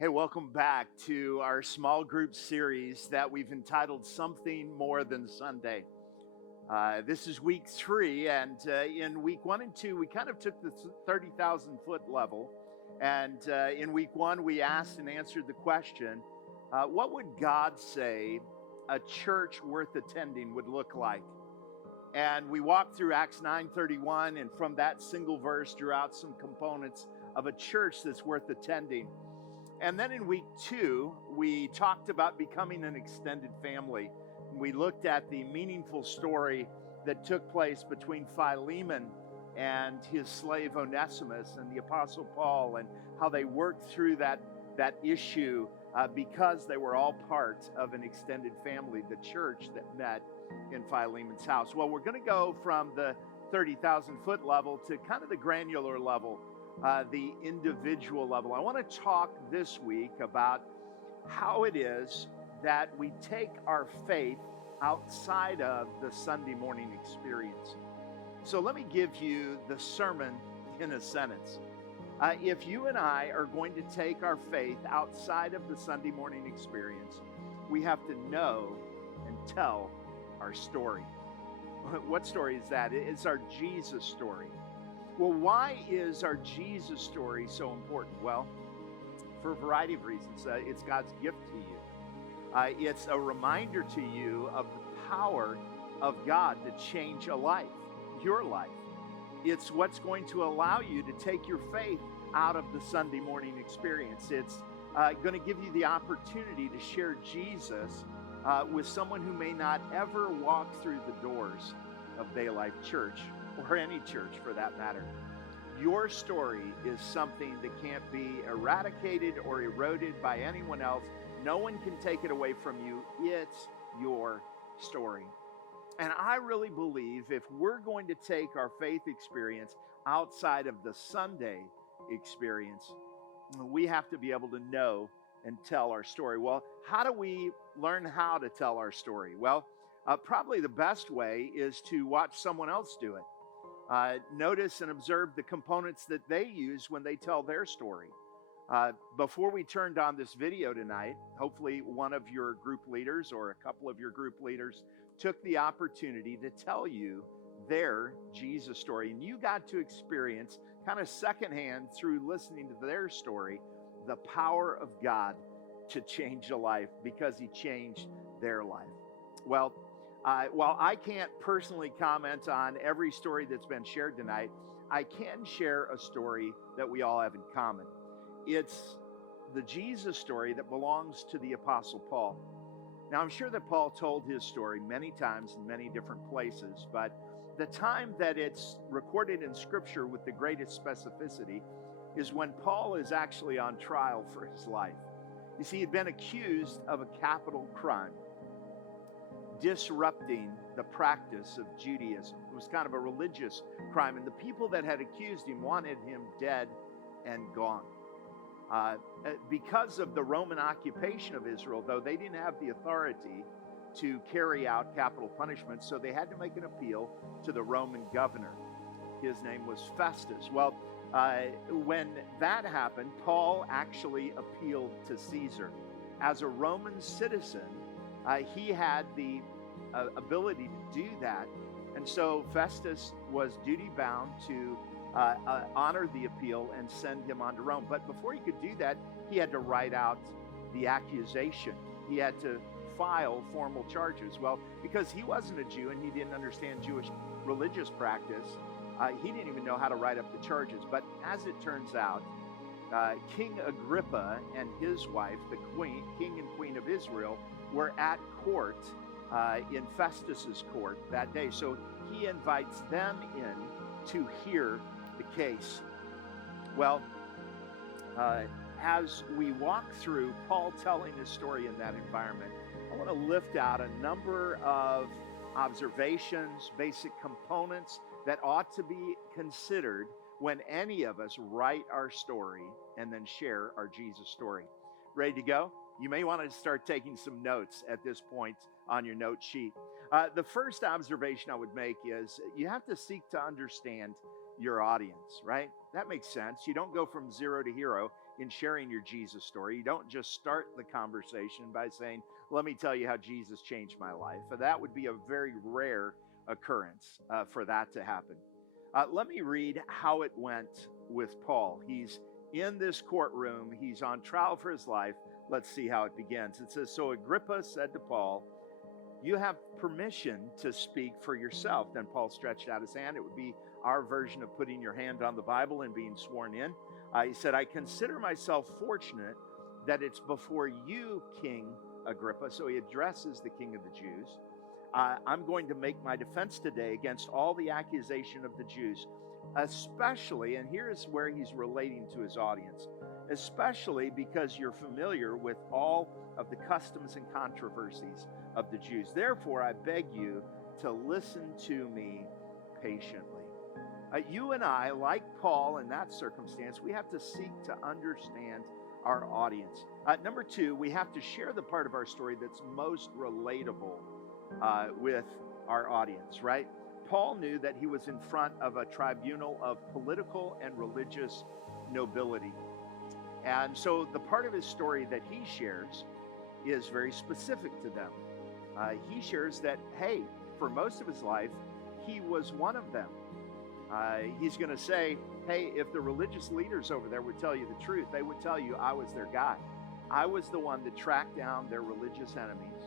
Hey, welcome back to our small group series that we've entitled Something More Than Sunday. This is week 3, and in week 1 and 2, we kind of took the 30,000 foot level. And in week 1, we asked and answered the question, what would God say a church worth attending would look like? And we walked through Acts 9:31, and from that single verse drew out some components of a church that's worth attending. And then in week 2, we talked about becoming an extended family. We looked at the meaningful story that took place between Philemon and his slave Onesimus and the Apostle Paul, and how they worked through that issue because they were all part of an extended family, the church that met in Philemon's house. Well, we're going to go from the 30,000 foot level to kind of the granular level, the individual level. I want to talk this week about how it is that we take our faith outside of the Sunday morning experience. So let me give you the sermon in a sentence. If you and I are going to take our faith outside of the Sunday morning experience, we have to know and tell our story. What story is that? It's our Jesus story. Well, why is our Jesus story so important? Well, for a variety of reasons. It's God's gift to you. It's a reminder to you of the power of God to change a life, your life. It's what's going to allow you to take your faith out of the Sunday morning experience. It's going to give you the opportunity to share Jesus with someone who may not ever walk through the doors of BayLife Church, or any church for that matter. Your story is something that can't be eradicated or eroded by anyone else. No one can take it away from you. It's your story. And I really believe if we're going to take our faith experience outside of the Sunday experience, we have to be able to know and tell our story. Well, how do we learn how to tell our story? Well, probably the best way is to watch someone else do it. Notice and observe the components that they use when they tell their story. Before we turned on this video tonight, hopefully one of your group leaders or a couple of your group leaders took the opportunity to tell you their Jesus story. And you got to experience kind of secondhand through listening to their story, the power of God to change a life because he changed their life. Well, while I can't personally comment on every story that's been shared tonight, I can share a story that we all have in common. It's the Jesus story that belongs to the Apostle Paul. Now, I'm sure that Paul told his story many times in many different places, but the time that it's recorded in Scripture with the greatest specificity is when Paul is actually on trial for his life. You see, he'd been accused of a capital crime, disrupting the practice of Judaism. It was kind of a religious crime, and the people that had accused him wanted him dead and gone. Because of the Roman occupation of Israel, though, they didn't have the authority to carry out capital punishment, so they had to make an appeal to the Roman governor. His name was Festus. Well, when that happened, Paul actually appealed to Caesar. As a Roman citizen, he had the ability to do that. And so Festus was duty bound to honor the appeal and send him on to Rome. But before he could do that, he had to write out the accusation. He had to file formal charges. Well, because he wasn't a Jew and he didn't understand Jewish religious practice, he didn't even know how to write up the charges. But as it turns out, King Agrippa and his wife, the king and queen of Israel, were at court in Festus's court that day. So he invites them in to hear the case. Well, as we walk through Paul telling his story in that environment, I want to lift out a number of observations, basic components that ought to be considered when any of us write our story and then share our Jesus story. Ready to go? You may want to start taking some notes at this point on your note sheet. The first observation I would make is you have to seek to understand your audience, right? That makes sense. You don't go from zero to hero. in sharing your Jesus story, you don't just start the conversation by saying, let me tell you how Jesus changed my life. That would be a very rare occurrence for that to happen. Let me read how it went with Paul. He's in this courtroom. He's on trial for his life. Let's see how it begins. It says, so Agrippa said to Paul, you have permission to speak for yourself. Then Paul stretched out his hand. It would be our version of putting your hand on the Bible and being sworn in. He said, I consider myself fortunate that it's before you, King Agrippa. So he addresses the King of the Jews. I'm going to make my defense today against all the accusation of the Jews, especially, and here's where he's relating to his audience, especially because you're familiar with all of the customs and controversies of the Jews. Therefore, I beg you to listen to me patiently. You and I, like Paul in that circumstance, we have to seek to understand our audience. Number two, we have to share the part of our story that's most relatable with our audience, right? Paul knew that he was in front of a tribunal of political and religious nobility. And so the part of his story that he shares is very specific to them. He shares that, hey, for most of his life, he was one of them. He's going to say, hey, if the religious leaders over there would tell you the truth, they would tell you I was their guy. I was the one that tracked down their religious enemies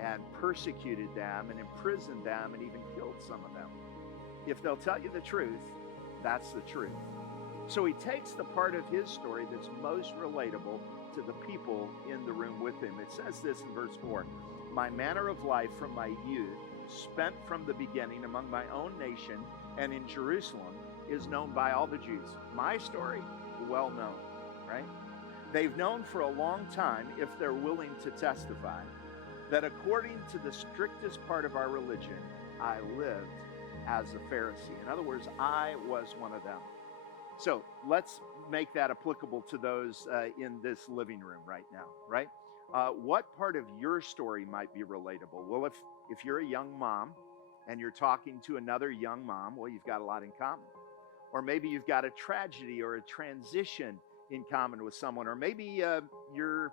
and persecuted them and imprisoned them and even killed some of them. If they'll tell you the truth, that's the truth. So he takes the part of his story that's most relatable to the people in the room with him. It says this in verse 4, my manner of life from my youth, spent from the beginning among my own nation and in Jerusalem, is known by all the Jews. My story, well known, right? They've known for a long time, if they're willing to testify, that according to the strictest part of our religion, I lived as a Pharisee. In other words, I was one of them. So let's make that applicable to those in this living room right now, right? What part of your story might be relatable? Well, if you're a young mom and you're talking to another young mom, well, you've got a lot in common. Or maybe you've got a tragedy or a transition in common with someone. Or maybe you're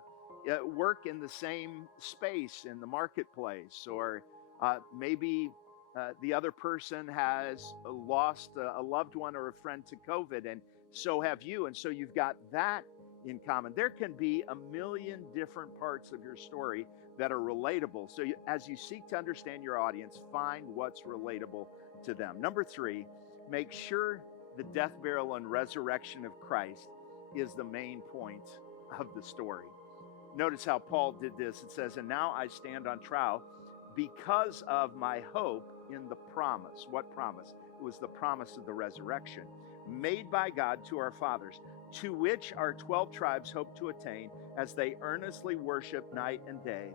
work in the same space in the marketplace. Or maybe the other person has lost a loved one or a friend to COVID, and so have you. And so you've got that in common. There can be a million different parts of your story that are relatable. So as you seek to understand your audience, find what's relatable to them. Number three, make sure the death, burial, and resurrection of Christ is the main point of the story. Notice how Paul did this. It says, and now I stand on trial because of my hope in the promise. What promise? It was the promise of the resurrection made by God to our fathers, to which our 12 tribes hope to attain as they earnestly worship night and day.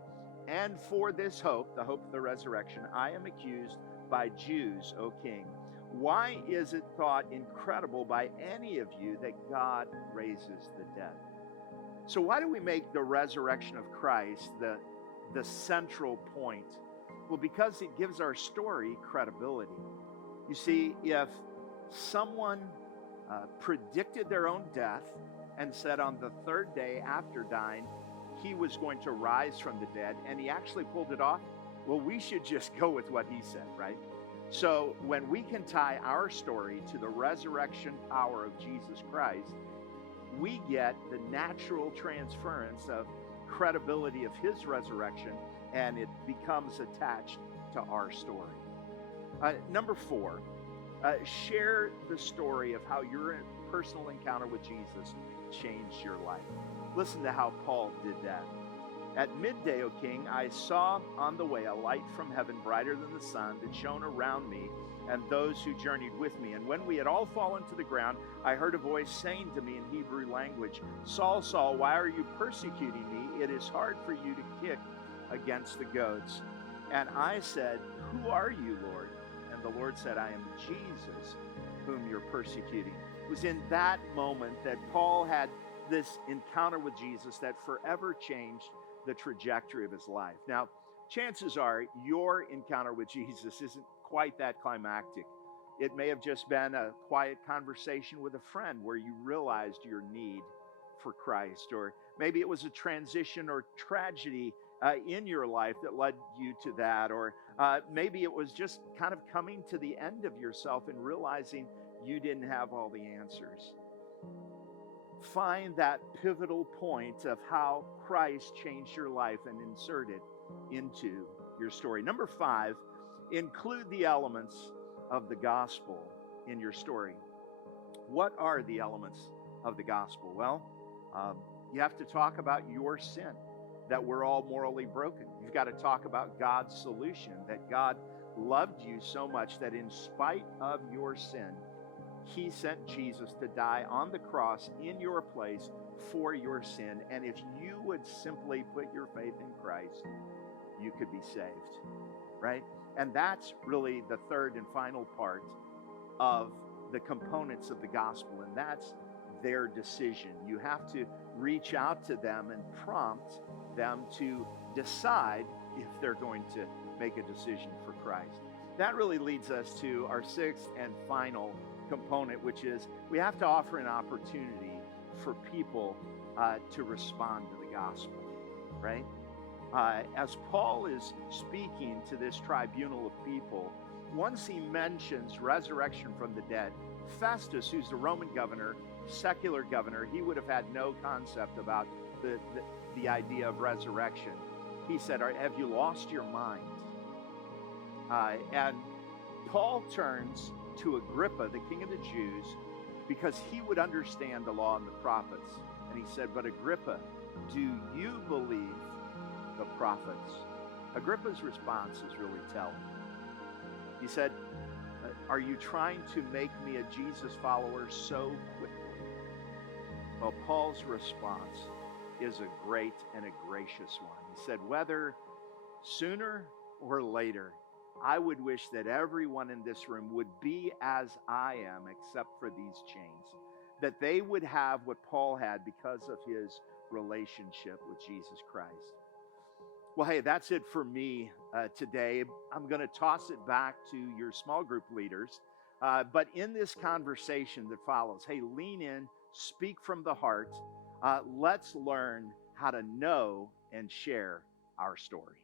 And for this hope, the hope of the resurrection, I am accused by Jews, O King. Why is it thought incredible by any of you that God raises the dead? So why do we make the resurrection of Christ the central point? Well, because it gives our story credibility. You see, if someone predicted their own death and said on the third day after dying, he was going to rise from the dead, and he actually pulled it off, well, we should just go with what he said, right? So when we can tie our story to the resurrection power of Jesus Christ, we get the natural transference of credibility of his resurrection, and it becomes attached to our story. Number four, share the story of how your personal encounter with Jesus changed your life. Listen to how Paul did that. At midday, O King, I saw on the way a light from heaven brighter than the sun that shone around me and those who journeyed with me. And when we had all fallen to the ground, I heard a voice saying to me in Hebrew language, Saul, Saul, why are you persecuting me? It is hard for you to kick against the goads. And I said, who are you, Lord? And the Lord said, I am Jesus, whom you're persecuting. It was in that moment that Paul had this encounter with Jesus that forever changed the trajectory of his life. Now, chances are your encounter with Jesus isn't quite that climactic. It may have just been a quiet conversation with a friend where you realized your need for Christ, or maybe it was a transition or tragedy in your life that led you to that, or maybe it was just kind of coming to the end of yourself and realizing you didn't have all the answers. Find that pivotal point of how Christ changed your life and insert it into your story. Number 5, include the elements of the gospel in your story. What are the elements of the gospel? Well, you have to talk about your sin, that we're all morally broken. You've got to talk about God's solution, that God loved you so much that in spite of your sin, He sent Jesus to die on the cross in your place for your sin. And if you would simply put your faith in Christ, you could be saved, right? And that's really the third and final part of the components of the gospel, and that's their decision. You have to reach out to them and prompt them to decide if they're going to make a decision for Christ. That really leads us to our sixth and final component, which is we have to offer an opportunity for people to respond to the gospel, right? As Paul is speaking to this tribunal of people, once he mentions resurrection from the dead, Festus, who's the Roman governor, secular governor, he would have had no concept about the idea of resurrection. He said, have you lost your mind? And Paul turns to Agrippa, the king of the Jews, because he would understand the law and the prophets. And he said, but Agrippa, do you believe the prophets? Agrippa's response is really telling. He said, are you trying to make me a Jesus follower so quickly? Well, Paul's response is a great and a gracious one. He said, whether sooner or later, I would wish that everyone in this room would be as I am, except for these chains, that they would have what Paul had because of his relationship with Jesus Christ. Well, hey, that's it for me today. I'm going to toss it back to your small group leaders. But in this conversation that follows, hey, lean in, speak from the heart. Let's learn how to know and share our story.